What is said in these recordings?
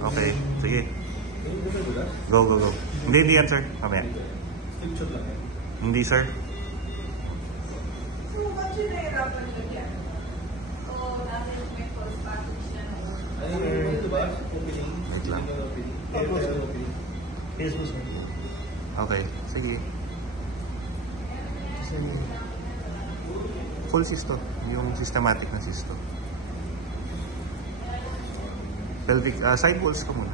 Okay, sige. Go, go, go. Hindi yan, sir. Mamaya. Hindi, sir. So, ba't yun nahirapan nyo yan? So, natin may first package na Wait lang. Yes, po, sir. Okay, sige. Full cysto. Yung systematic na cysto. Pelvic, side walls ka muna.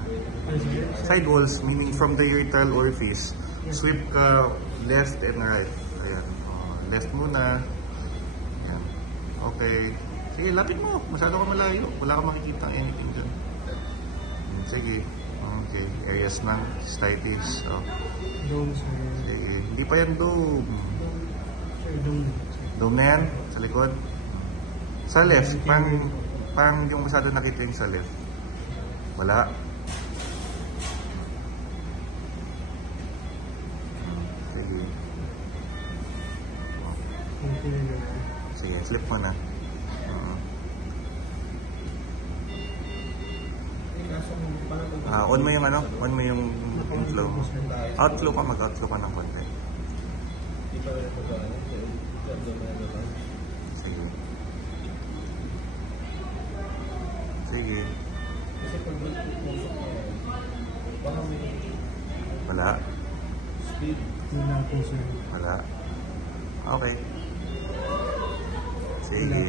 Side walls, meaning from the urethral orifice. Sweep ka left and right. Ayan. Left muna. Ayan. Okay. Sige, lapit mo. Masyado ka malayo. Wala ka makikita anything dyan. Sige. Okay. Areas ng cystitis. So, Dome, sir. sige. Hindi pa yan dome. Sir, dome. Dome na yan? Sa likod? Sa left. Parang yung masyado nakita yung sa left. Wala. Sige. Sige, flip mo na. On mo yung ano? On mo yung inflow. Outflow ka, mag-outflow ka ng konti. Sige. Sige. Wala. Wala po, sir. Wala. Okay. Sige.